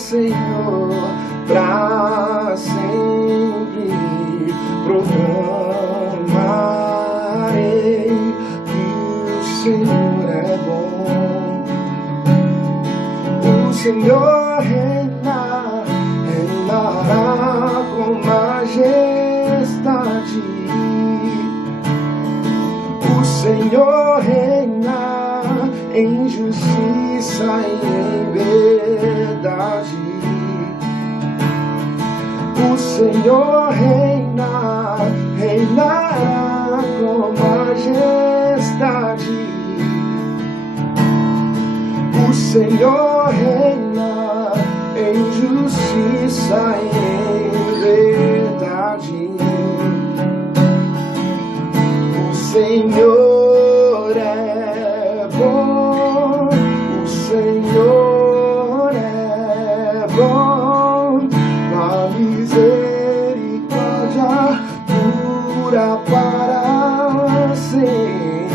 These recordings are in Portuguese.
Senhor, pra sempre proclamarei que o Senhor é bom. O Senhor reinará com majestade. O Senhor reina em justiça e em verdade. O Senhor reinará com majestade. O Senhor reina em justiça e em verdade. O Senhor é bom, o Senhor é bom, a misericórdia dura para sempre.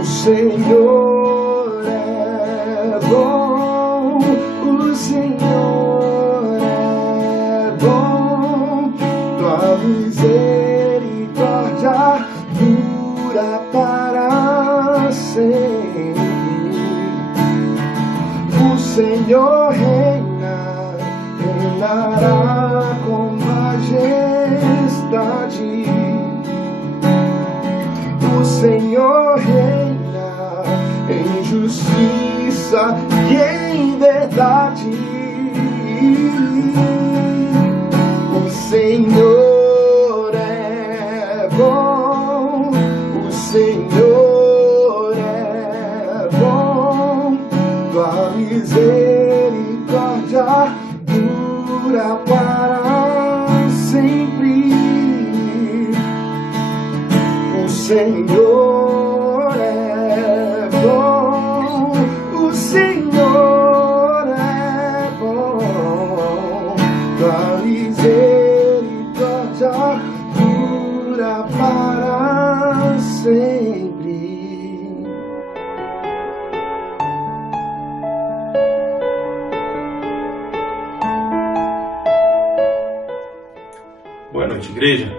O Senhor é bom, o Senhor é bom, tua misericórdia dura para sempre. O Senhor reinará com majestade. O Senhor reina em justiça e em verdade. O Senhor é bom, o Senhor é bom, tua misericórdia dura para sempre. O Senhor é bom, o Senhor é bom, tua misericórdia dura para sempre. Boa noite, igreja.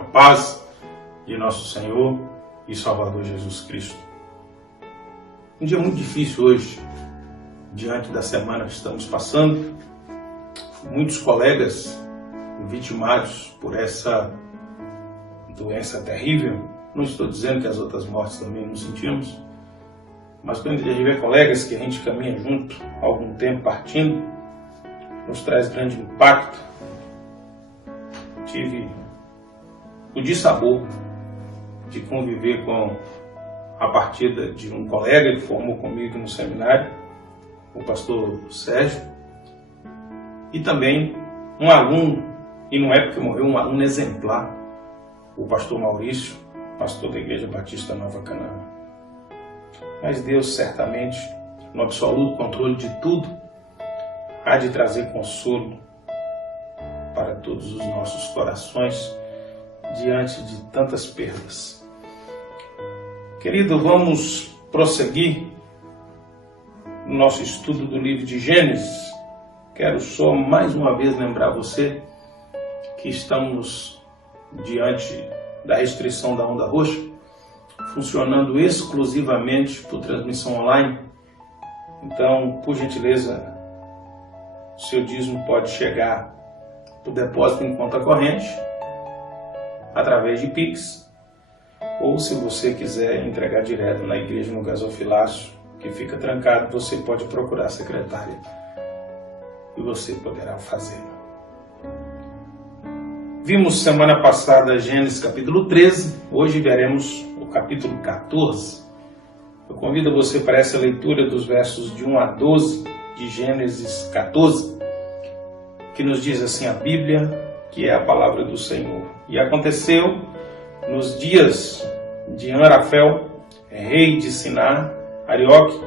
A paz de nosso Senhor e Salvador Jesus Cristo. Um dia muito difícil hoje, diante da semana que estamos passando. Muitos colegas vitimados por essa doença terrível. Não estou dizendo que as outras mortes também não sentimos, mas quando a gente vê colegas que a gente caminha junto há algum tempo partindo, nos traz grande impacto. Tive o dissabor de conviver com a partida de um colega que formou comigo no seminário, o pastor Sérgio, e também um aluno, e não é porque morreu, um aluno exemplar, o pastor Maurício, pastor da Igreja Batista Nova Canaã. Mas Deus certamente, no absoluto controle de tudo, há de trazer consolo para todos os nossos corações diante de tantas perdas. Querido, vamos prosseguir no nosso estudo do livro de Gênesis. Quero só mais uma vez lembrar você que estamos diante da restrição da onda roxa, funcionando exclusivamente por transmissão online. Então, por gentileza, o seu dízimo pode chegar para o depósito em conta corrente, através de Pix, ou se você quiser entregar direto na igreja no gasofilácio, que fica trancado, você pode procurar a secretária e você poderá fazê-lo. Vimos semana passada Gênesis capítulo 13, hoje veremos o capítulo 14. Eu convido você para essa leitura dos versos de 1 a 12 de Gênesis 14, que nos diz assim a Bíblia, que é a palavra do Senhor. E aconteceu nos dias de Anrafel, rei de Sinar, Arioque,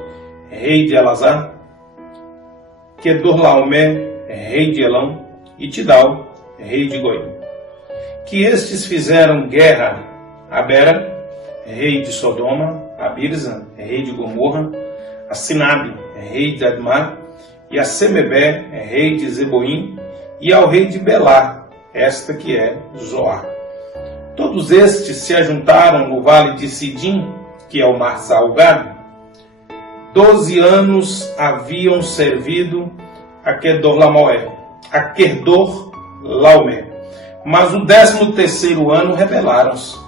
rei de Elazar, Kedorlaomer, rei de Elão, e Tidal, rei de Goim. Que estes fizeram guerra a Bera, rei de Sodoma, a Birza, rei de Gomorra, a Sinabe, rei de Admá, e a Semebé, rei de Zeboim, e ao rei de Belá, esta que é Zoar. Todos estes se ajuntaram no vale de Sidim, que é o mar salgado. 12 anos haviam servido a Kedorlaomer, mas o 13º ano rebelaram-se.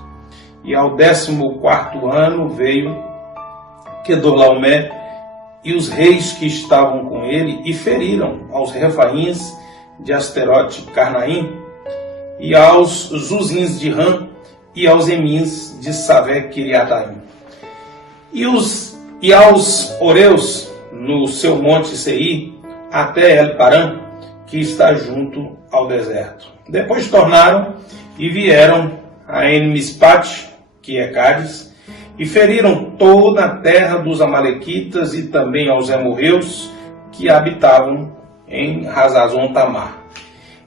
E ao 14º ano veio Kedorlaomer e os reis que estavam com ele e feriram aos refaíns de Asterote Carnaim e aos Zuzins de Ram e aos Emins de Savé Kiriataim. E aos Oreus no seu monte Seir até El-Paran, que está junto ao deserto. Depois tornaram e vieram a En-Mispat, que é Cádiz, e feriram toda a terra dos amalequitas e também aos amorreus que habitavam em Hazazon Tamar.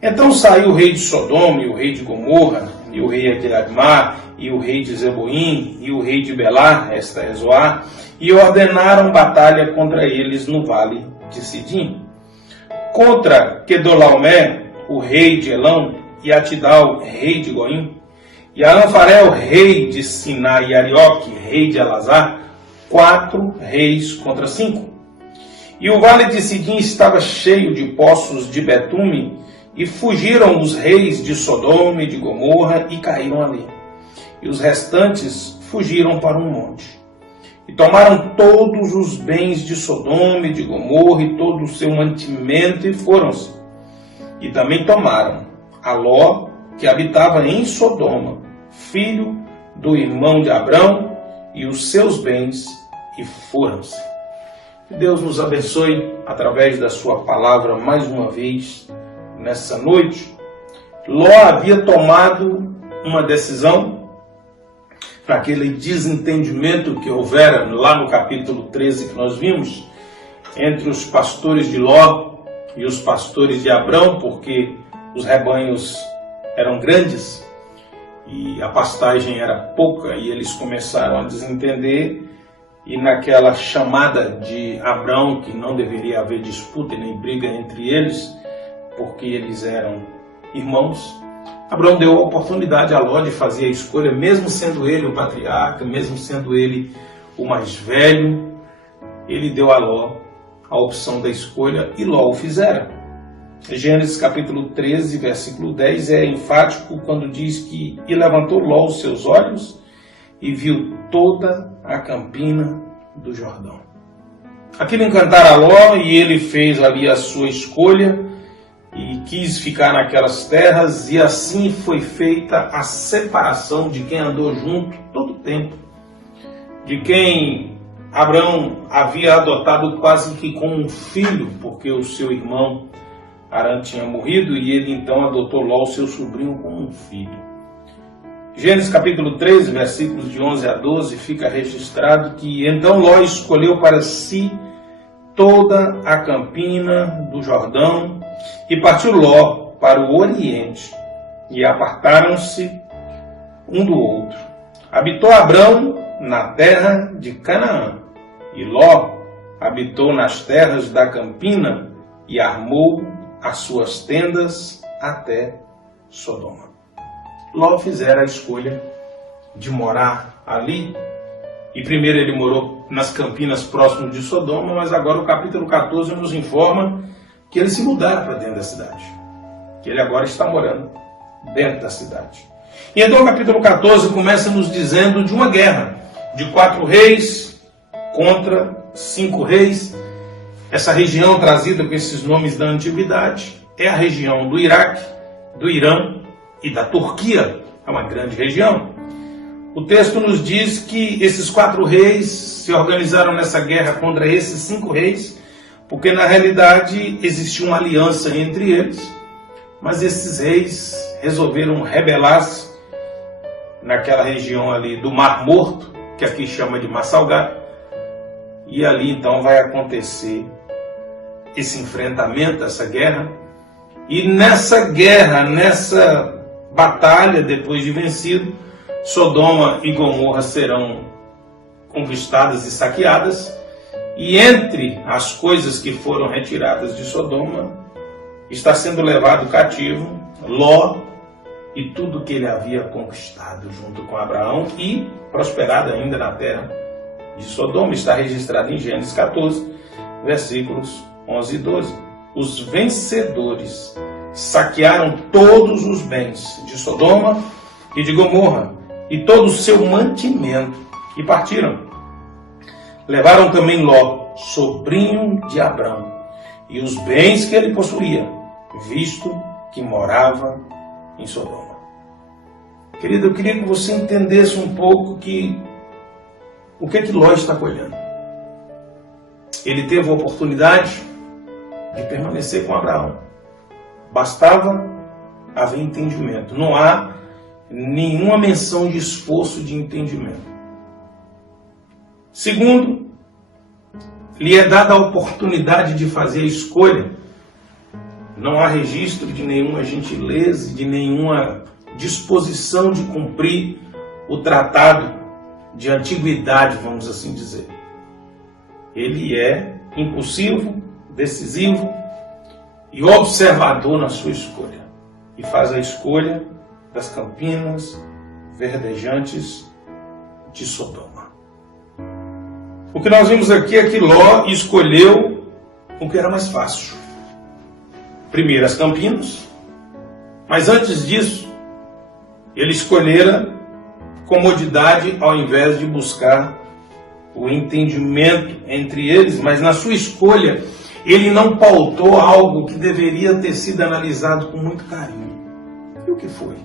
Então saiu o rei de Sodoma e o rei de Gomorra e o rei de Admá e o rei de Zeboim e o rei de Belá, esta é Zoar, e ordenaram batalha contra eles no vale de Sidim. Contra Kedorlaomer, o rei de Elão, e Atidal, rei de Goim, e Alanfarel, rei de Siná, e Arioque, rei de Elazar, 4 reis contra 5. E o vale de Sidim estava cheio de poços de betume, e fugiram os reis de Sodoma e de Gomorra e caíram ali. E os restantes fugiram para um monte. E tomaram todos os bens de Sodoma e de Gomorra e todo o seu mantimento e foram-se. E também tomaram a Ló, que habitava em Sodoma, filho do irmão de Abrão, e os seus bens, e foram-se. Que Deus nos abençoe através da sua palavra mais uma vez nessa noite. Ló havia tomado uma decisão naquele desentendimento que houvera lá no capítulo 13 que nós vimos, entre os pastores de Ló e os pastores de Abrão, porque os rebanhos eram grandes e a pastagem era pouca, e eles começaram a desentender, e naquela chamada de Abrão, que não deveria haver disputa e nem briga entre eles, porque eles eram irmãos, Abrão deu a oportunidade a Ló de fazer a escolha, mesmo sendo ele o patriarca, mesmo sendo ele o mais velho, ele deu a Ló a opção da escolha e Ló o fizera. Gênesis capítulo 13, versículo 10 é enfático quando diz que e levantou Ló os seus olhos e viu toda a campina do Jordão. Aquilo encantara a Ló e ele fez ali a sua escolha e quis ficar naquelas terras, e assim foi feita a separação de quem andou junto todo o tempo, de quem Abrão havia adotado quase que como um filho, porque o seu irmão Arã tinha morrido, e ele então adotou Ló, seu sobrinho, como um filho. Gênesis capítulo 13, versículos de 11 a 12, fica registrado que então Ló escolheu para si toda a campina do Jordão, e partiu Ló para o oriente, e apartaram-se um do outro. Habitou Abrão na terra de Canaã, e Ló habitou nas terras da campina, e armou as suas tendas até Sodoma. Ló fizera a escolha de morar ali, e primeiro ele morou nas campinas próximas de Sodoma, mas agora o capítulo 14 nos informa que ele se mudara para dentro da cidade, que ele agora está morando dentro da cidade. E então o capítulo 14 começa nos dizendo de uma guerra, de 4 reis contra 5 reis. Essa região trazida com esses nomes da antiguidade é a região do Iraque, do Irã e da Turquia. É uma grande região. O texto nos diz que esses 4 reis se organizaram nessa guerra contra esses 5 reis, porque na realidade existia uma aliança entre eles, mas esses reis resolveram rebelar-se naquela região ali do Mar Morto, que aqui chama de Mar Salgado, e ali então vai acontecer esse enfrentamento, essa guerra, e nessa guerra, nessa batalha, depois de vencido, Sodoma e Gomorra serão conquistadas e saqueadas, E entre as coisas que foram retiradas de Sodoma, está sendo levado cativo Ló e tudo que ele havia conquistado junto com Abraão e prosperado ainda na terra de Sodoma. Está registrado em Gênesis 14, versículos 11 e 12. Os vencedores saquearam todos os bens de Sodoma e de Gomorra e todo o seu mantimento e partiram. Levaram também Ló, sobrinho de Abrão, e os bens que ele possuía, visto que morava em Sodoma. Querido, eu queria que você entendesse um pouco o que Ló está colhendo. Ele teve a oportunidade de permanecer com Abraão. Bastava haver entendimento. Não há nenhuma menção de esforço de entendimento. Segundo, lhe é dada a oportunidade de fazer a escolha. Não há registro de nenhuma gentileza, de nenhuma disposição de cumprir o tratado de antiguidade, vamos assim dizer. Ele é impulsivo, decisivo e observador na sua escolha. E faz a escolha das campinas verdejantes de Sodoma. O que nós vimos aqui é que Ló escolheu o que era mais fácil. Primeiro as campinas, mas antes disso, ele escolhera comodidade ao invés de buscar o entendimento entre eles, mas na sua escolha, ele não pautou algo que deveria ter sido analisado com muito carinho. E o que foi?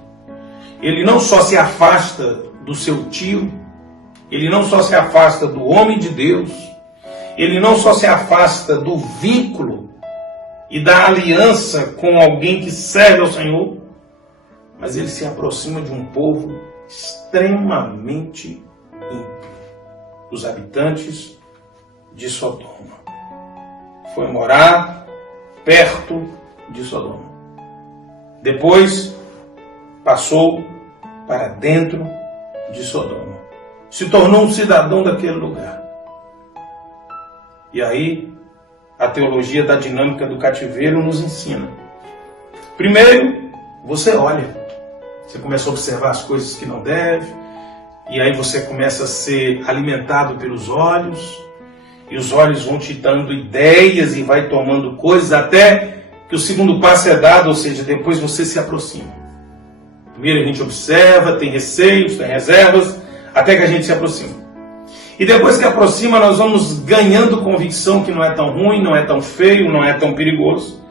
Ele não só se afasta do seu tio, ele não só se afasta do homem de Deus, ele não só se afasta do vínculo e da aliança com alguém que serve ao Senhor, mas ele se aproxima de um povo extremamente ímpio, os habitantes de Sodoma. Foi morar perto de Sodoma. Depois passou para dentro de Sodoma. Se tornou um cidadão daquele lugar. E aí, a teologia da dinâmica do cativeiro nos ensina. Primeiro, você olha. Você começa a observar as coisas que não deve. E aí você começa a ser alimentado pelos olhos. E os olhos vão te dando ideias e vai tomando coisas até que o segundo passo é dado, ou seja, depois você se aproxima. Primeiro a gente observa, tem receios, tem reservas, até que a gente se aproxima. E depois que aproxima, nós vamos ganhando convicção que não é tão ruim, não é tão feio, não é tão perigoso.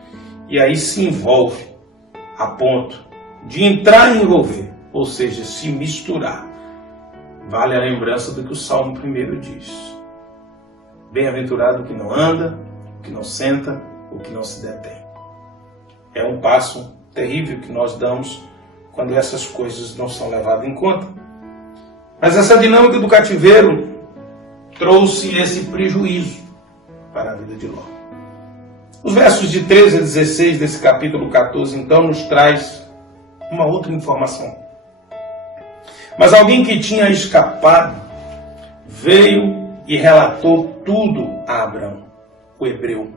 E aí se envolve a ponto de entrar e envolver, ou seja, se misturar. Vale a lembrança do que o Salmo 1 diz. Bem-aventurado o que não anda, o que não senta, o que não se detém. É um passo terrível que nós damos quando essas coisas não são levadas em conta. Mas essa dinâmica do cativeiro trouxe esse prejuízo para a vida de Ló. Os versos de 13 a 16 desse capítulo 14, então, nos traz uma outra informação. Mas alguém que tinha escapado veio e relatou tudo a Abrão, o hebreu.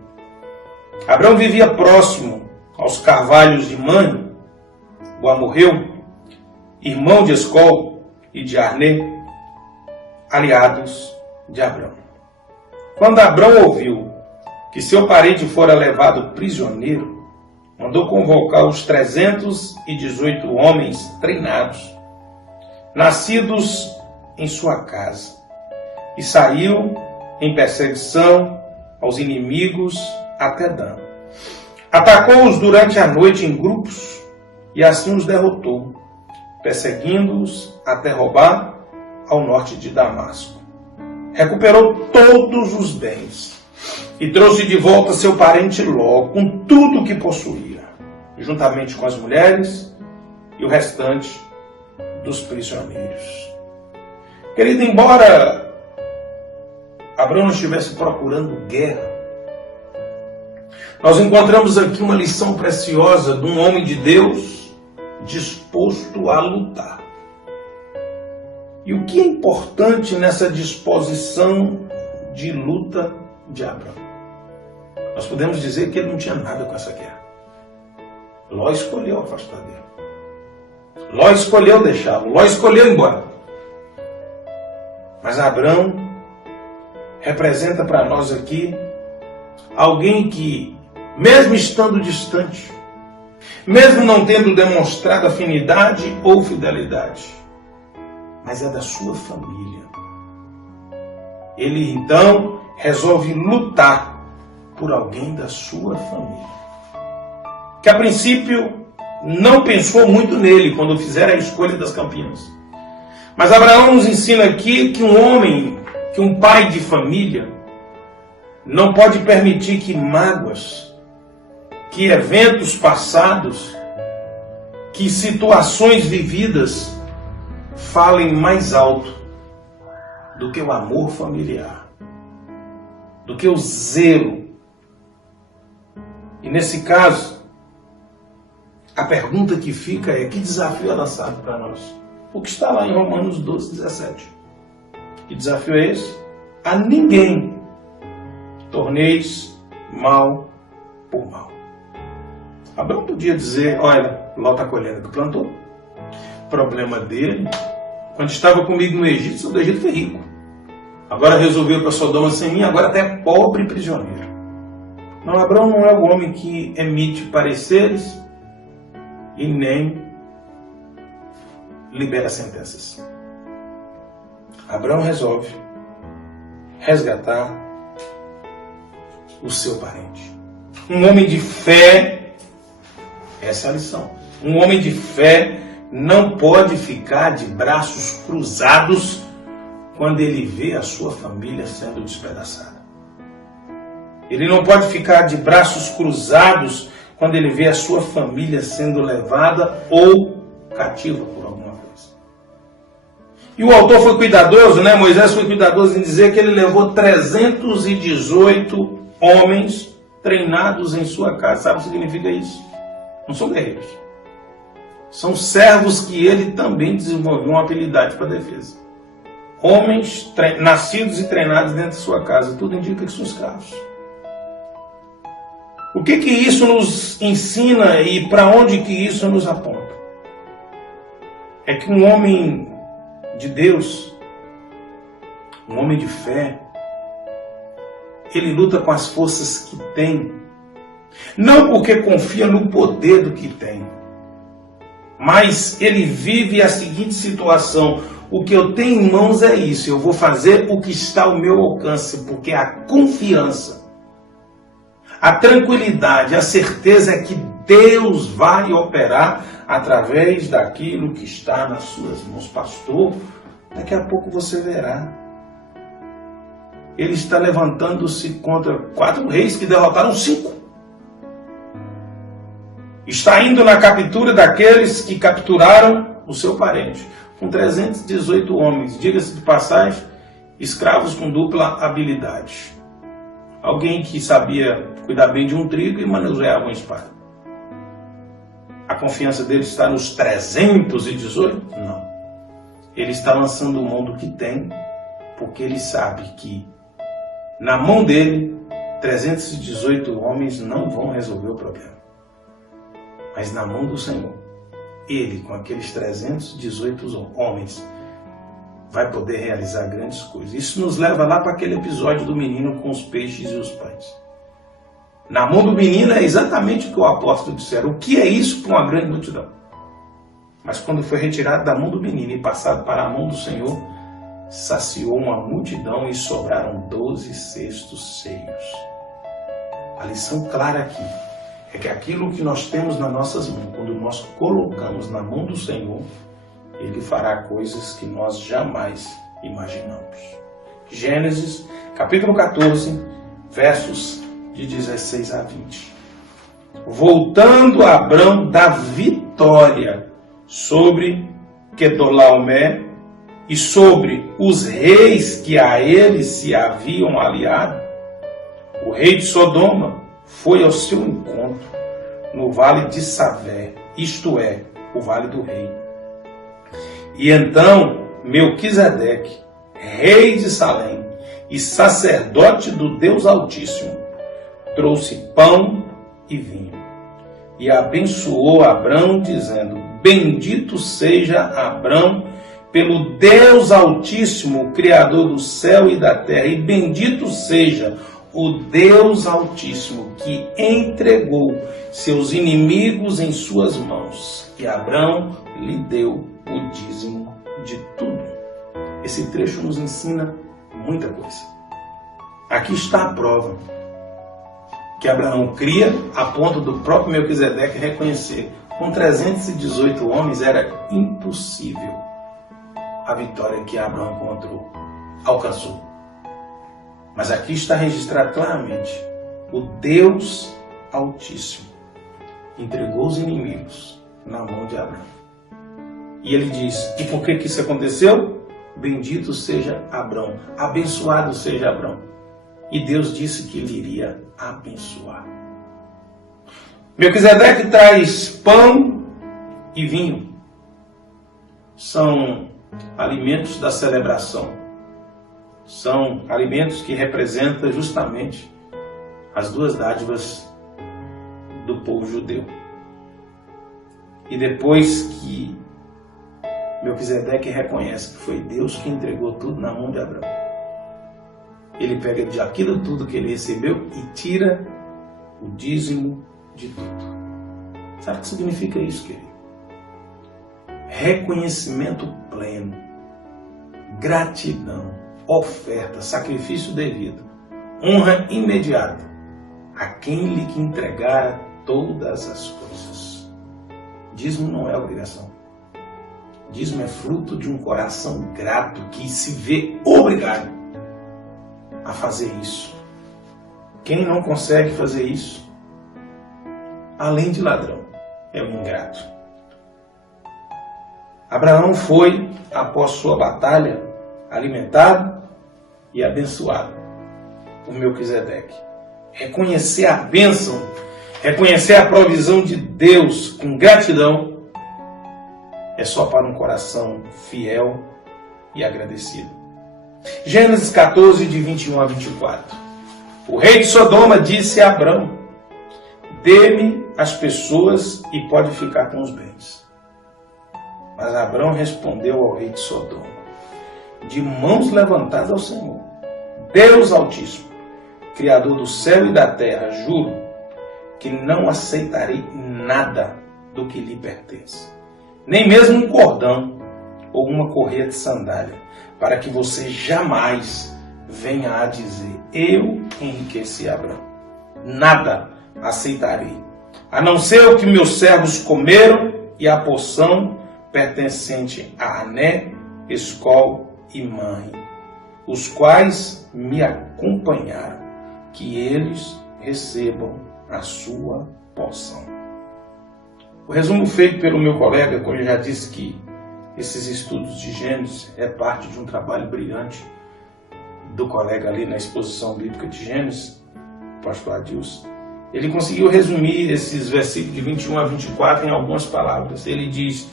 Abrão vivia próximo aos carvalhos de Mane, o amorreu, irmão de Escol e de Arné, aliados de Abrão. Quando Abrão ouviu que seu parente fora levado prisioneiro, mandou convocar os 318 homens treinados, nascidos em sua casa, e saiu em perseguição aos inimigos até Dan. Atacou-os durante a noite em grupos e assim os derrotou, perseguindo-os até roubar ao norte de Damasco. Recuperou todos os bens e trouxe de volta seu parente Ló com tudo o que possuía, juntamente com as mulheres e o restante dos prisioneiros. Querido, embora Abrão não estivesse procurando guerra, nós encontramos aqui uma lição preciosa de um homem de Deus disposto a lutar. E o que é importante nessa disposição de luta de Abrão. Nós podemos dizer que ele não tinha nada com essa guerra. Ló escolheu afastar dele. Ló escolheu deixá-lo. Ló escolheu ir embora. Mas Abrão representa para nós aqui alguém que, mesmo estando distante, mesmo não tendo demonstrado afinidade ou fidelidade, mas é da sua família. Ele então resolve lutar por alguém da sua família, que a princípio não pensou muito nele quando fizeram a escolha das campinas. Mas Abraão nos ensina aqui que um homem, que um pai de família, não pode permitir que mágoas, que eventos passados, que situações vividas falem mais alto do que o amor familiar, do que o zelo. E nesse caso, a pergunta que fica é: que desafio é lançado para nós? O que está lá em Romanos 12, 17. Que desafio é esse? A ninguém torneis mal por mal. Abraão podia dizer: olha, Ló está colhendo o que plantou. O problema dele, quando estava comigo no Egito, o Egito foi rico. Agora resolveu para Sodoma sem mim, agora até é pobre e prisioneiro. Não, Abraão não é o homem que emite pareceres e nem libera sentenças. Abraão resolve resgatar o seu parente. Um homem de fé, essa é a lição. Um homem de fé não pode ficar de braços cruzados quando ele vê a sua família sendo despedaçada. Ele não pode ficar de braços cruzados quando ele vê a sua família sendo levada ou cativa por alguma coisa. E o autor foi cuidadoso, né? Moisés foi cuidadoso em dizer que ele levou 318 homens treinados em sua casa. Sabe o que significa isso? Não são guerreiros. São servos que ele também desenvolveu uma habilidade para a defesa. Homens nascidos e treinados dentro de sua casa. Tudo indica que são escravos. O que isso nos ensina e para onde que isso nos aponta? É que um homem de Deus, um homem de fé, ele luta com as forças que tem, não porque confia no poder do que tem, mas ele vive a seguinte situação: o que eu tenho em mãos é isso, eu vou fazer o que está ao meu alcance, porque a confiança, a tranquilidade, a certeza é que Deus vai operar através daquilo que está nas suas mãos. Pastor, daqui a pouco você verá. Ele está levantando-se contra 4 reis que derrotaram 5. Está indo na captura daqueles que capturaram o seu parente, com 318 homens, diga-se de passagem, escravos com dupla habilidade. Alguém que sabia cuidar bem de um trigo e manusear uma espada. A confiança dele está nos 318? Não. Ele está lançando mão do que tem, porque ele sabe que na mão dele 318 homens não vão resolver o problema. Mas na mão do Senhor, ele com aqueles 318 homens vai poder realizar grandes coisas. Isso nos leva lá para aquele episódio do menino com os peixes e os pães. Na mão do menino é exatamente o que o apóstolo disseram. O que é isso para uma grande multidão? Mas quando foi retirado da mão do menino e passado para a mão do Senhor, saciou uma multidão e sobraram 12 cestos cheios. A lição clara aqui é que aquilo que nós temos nas nossas mãos, quando nós colocamos na mão do Senhor, Ele fará coisas que nós jamais imaginamos. Gênesis, capítulo 14, versos de 16 a 20. Voltando a Abrão da vitória sobre Quedorlaomer e sobre os reis que a ele se haviam aliado, o rei de Sodoma foi ao seu encontro no vale de Savé, isto é, o vale do rei. E então Melquisedeque, rei de Salém, e sacerdote do Deus Altíssimo, trouxe pão e vinho. E abençoou Abrão, dizendo: Bendito seja Abrão pelo Deus Altíssimo, Criador do céu e da terra, e bendito seja o Deus Altíssimo, que entregou seus inimigos em suas mãos. E Abrão lhe deu o dízimo de tudo. Esse trecho nos ensina muita coisa. Aqui está a prova que Abraão cria a ponto do próprio Melquisedeque reconhecer: com 318 homens era impossível a vitória que Abraão alcançou. Mas aqui está registrado claramente: o Deus Altíssimo entregou os inimigos na mão de Abraão. E ele diz: e por que isso aconteceu? Bendito seja Abrão, abençoado seja Abrão. E Deus disse que ele iria abençoar. Melquisedeque traz pão e vinho. São alimentos da celebração. São alimentos que representam justamente as duas dádivas do povo judeu. E depois que Melquisedeque reconhece que foi Deus que entregou tudo na mão de Abraão, ele pega de aquilo tudo que ele recebeu e tira o dízimo de tudo. Sabe o que significa isso, querido? Reconhecimento pleno, gratidão, oferta, sacrifício devido, honra imediata a quem lhe entregara todas as coisas. Dízimo não é obrigação. Dízimo é fruto de um coração grato que se vê obrigado a fazer isso. Quem não consegue fazer isso, além de ladrão, é um ingrato. Abraão foi, após sua batalha, alimentado e abençoado por Melquisedeque. Reconhecer a bênção, reconhecer a provisão de Deus com gratidão, é só para um coração fiel e agradecido. Gênesis 14, de 21 a 24. O rei de Sodoma disse a Abrão: dê-me as pessoas e pode ficar com os bens. Mas Abrão respondeu ao rei de Sodoma, de mãos levantadas ao Senhor, Deus Altíssimo, Criador do céu e da terra, juro que não aceitarei nada do que lhe pertence, nem mesmo um cordão ou uma correia de sandália, para que você jamais venha a dizer: eu enriqueci Abrão. Nada aceitarei, a não ser o que meus servos comeram e a porção pertencente a Ané, Escol e Mãe, os quais me acompanharam, que eles recebam a sua porção. O resumo feito pelo meu colega, quando ele já disse que esses estudos de Gênesis é parte de um trabalho brilhante do colega ali na exposição bíblica de Gênesis, o pastor Adilson, ele conseguiu resumir esses versículos de 21 a 24 em algumas palavras. Ele diz: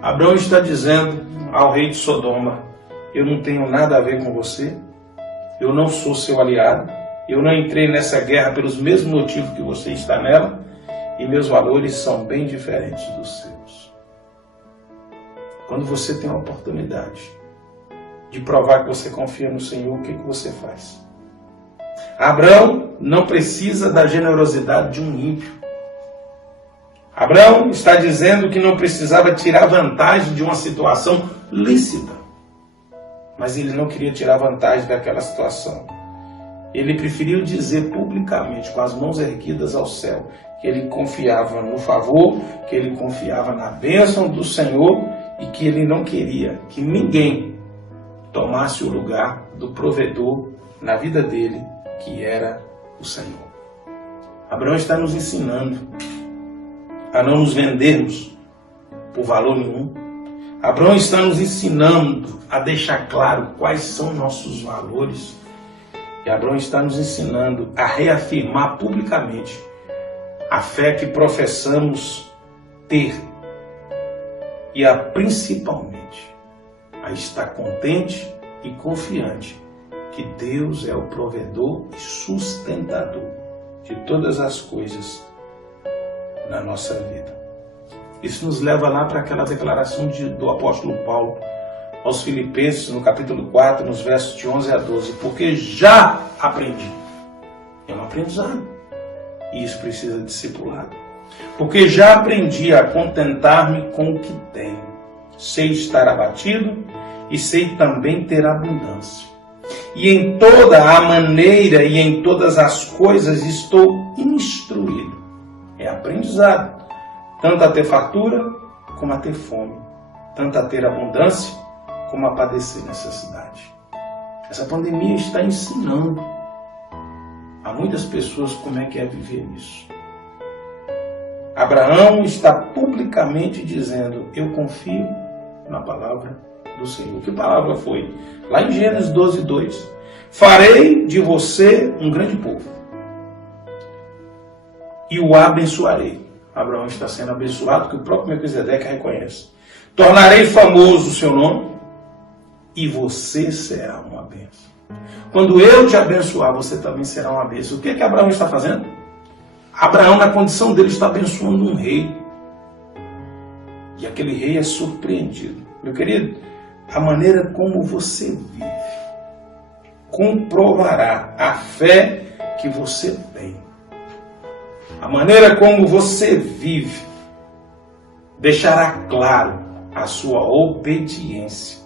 Abrão está dizendo ao rei de Sodoma: eu não tenho nada a ver com você, eu não sou seu aliado, eu não entrei nessa guerra pelos mesmos motivos que você está nela, e meus valores são bem diferentes dos seus. Quando você tem a oportunidade de provar que você confia no Senhor, o que você faz? Abrão não precisa da generosidade de um ímpio. Abrão está dizendo que não precisava tirar vantagem de uma situação lícita. Mas ele não queria tirar vantagem daquela situação. Ele preferiu dizer publicamente, com as mãos erguidas ao céu, que ele confiava no favor, que ele confiava na bênção do Senhor e que ele não queria que ninguém tomasse o lugar do provedor na vida dele, que era o Senhor. Abraão está nos ensinando a não nos vendermos por valor nenhum. Abraão está nos ensinando a deixar claro quais são nossos valores. E Abraão está nos ensinando a reafirmar publicamente a fé que professamos ter e principalmente a estar contente e confiante que Deus é o provedor e sustentador de todas as coisas na nossa vida. Isso nos leva lá para aquela declaração do apóstolo Paulo aos Filipenses, no capítulo 4, nos versos de 11 a 12. Porque já aprendi. É um aprendizado. E isso precisa de discipulado. Porque já aprendi a contentar-me com o que tenho. Sei estar abatido e sei também ter abundância. E em toda a maneira e em todas as coisas estou instruído. É aprendizado. Tanto a ter fartura como a ter fome. Tanto a ter abundância como a padecer necessidade. Essa pandemia está ensinando a muitas pessoas como é que é viver isso. Abraão está publicamente dizendo: eu confio na palavra do Senhor. Que palavra foi? Lá em Gênesis 12, 2. Farei de você um grande povo e o abençoarei. Abraão está sendo abençoado, que o próprio Melquisedeque reconhece. Tornarei famoso o seu nome e você será uma bênção. Quando eu te abençoar, você também será uma bênção. O que é que Abraão está fazendo? Abraão, na condição dele, está abençoando um rei. E aquele rei é surpreendido. Meu querido, a maneira como você vive comprovará a fé que você tem. A maneira como você vive deixará claro a sua obediência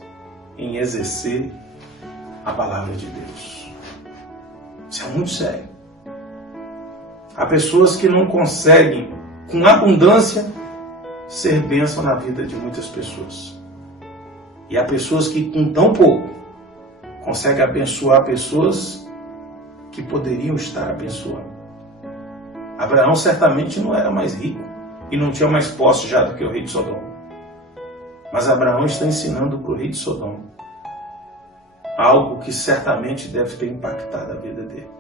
em exercer a palavra de Deus. Isso é muito sério. Há pessoas que não conseguem, com abundância, ser bênção na vida de muitas pessoas. E há pessoas que, com tão pouco, conseguem abençoar pessoas que poderiam estar abençoando. Abraão certamente não era mais rico e não tinha mais posse já do que o rei de Sodoma. Mas Abraão está ensinando para o rei de Sodoma algo que certamente deve ter impactado a vida dele.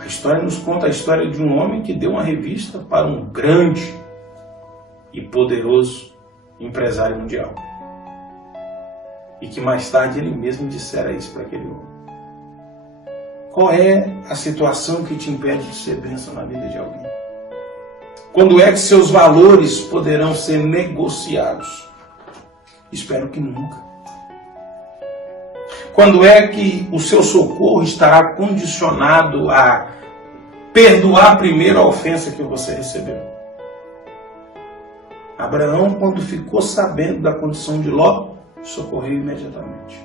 A história nos conta a história de um homem que deu uma revista para um grande e poderoso empresário mundial. E que mais tarde ele mesmo dissera isso para aquele homem. Qual é a situação que te impede de ser bênção na vida de alguém? Quando é que seus valores poderão ser negociados? Espero que nunca. Quando é que o seu socorro estará condicionado a perdoar primeiro a ofensa que você recebeu? Abraão, quando ficou sabendo da condição de Ló, socorreu imediatamente.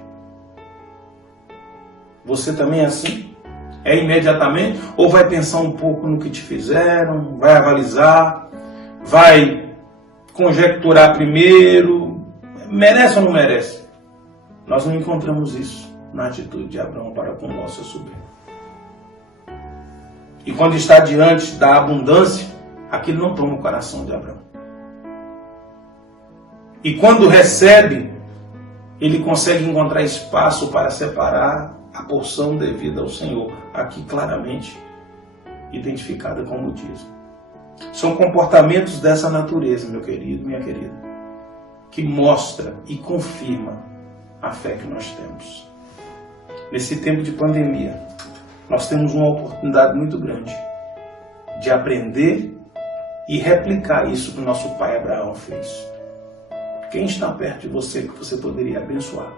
Você também é assim? É imediatamente? Ou vai pensar um pouco no que te fizeram, vai avalizar, vai conjecturar primeiro, merece ou não merece? Nós não encontramos isso na atitude de Abraão para com Ló, seu sobrinho. E quando está diante da abundância, aquilo não toma o coração de Abraão. E quando recebe, ele consegue encontrar espaço para separar a porção devida ao Senhor, aqui claramente identificada como dízimo. São comportamentos dessa natureza, meu querido, minha querida, que mostra e confirma a fé que nós temos. Nesse tempo de pandemia, nós temos uma oportunidade muito grande de aprender e replicar isso que o nosso pai Abraão fez. Quem está perto de você que você poderia abençoar?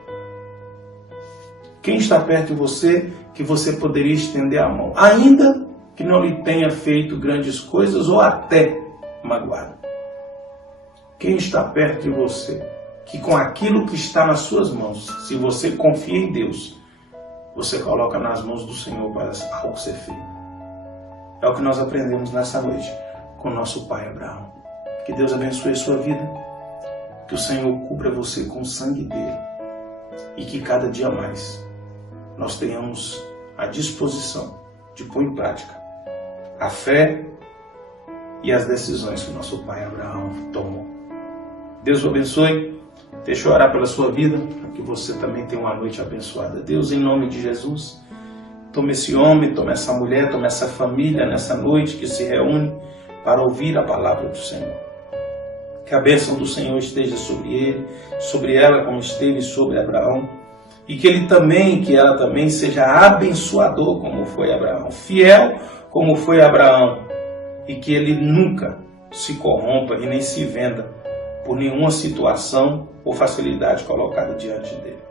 Quem está perto de você que você poderia estender a mão, ainda que não lhe tenha feito grandes coisas ou até magoado? Quem está perto de você que com aquilo que está nas suas mãos, se você confia em Deus, você coloca nas mãos do Senhor para algo ser feito? É o que nós aprendemos nessa noite com o nosso pai Abraão. Que Deus abençoe a sua vida, que o Senhor cubra você com o sangue dele e que cada dia mais nós tenhamos a disposição de pôr em prática a fé e as decisões que o nosso pai Abraão tomou. Deus o abençoe. Deixa eu orar pela sua vida, para que você também tenha uma noite abençoada. Deus, em nome de Jesus, tome esse homem, tome essa mulher, tome essa família nessa noite que se reúne para ouvir a palavra do Senhor. Que a bênção do Senhor esteja sobre ele, sobre ela, como esteve sobre Abraão. e que ela também seja abençoador como foi Abraão, fiel como foi Abraão, e que ele nunca se corrompa e nem se venda por nenhuma situação ou facilidade colocada diante dele.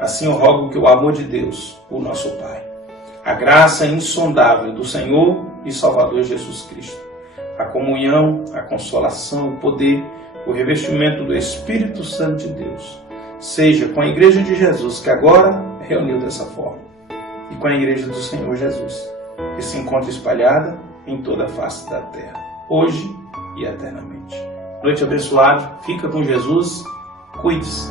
Assim eu rogo que o amor de Deus, o nosso Pai, a graça insondável do Senhor e Salvador Jesus Cristo, a comunhão, a consolação, o poder, o revestimento do Espírito Santo de Deus, seja com a Igreja de Jesus, que agora reuniu dessa forma, e com a Igreja do Senhor Jesus, que se encontra espalhada em toda a face da terra, hoje e eternamente. Noite abençoada, fica com Jesus, cuide-se.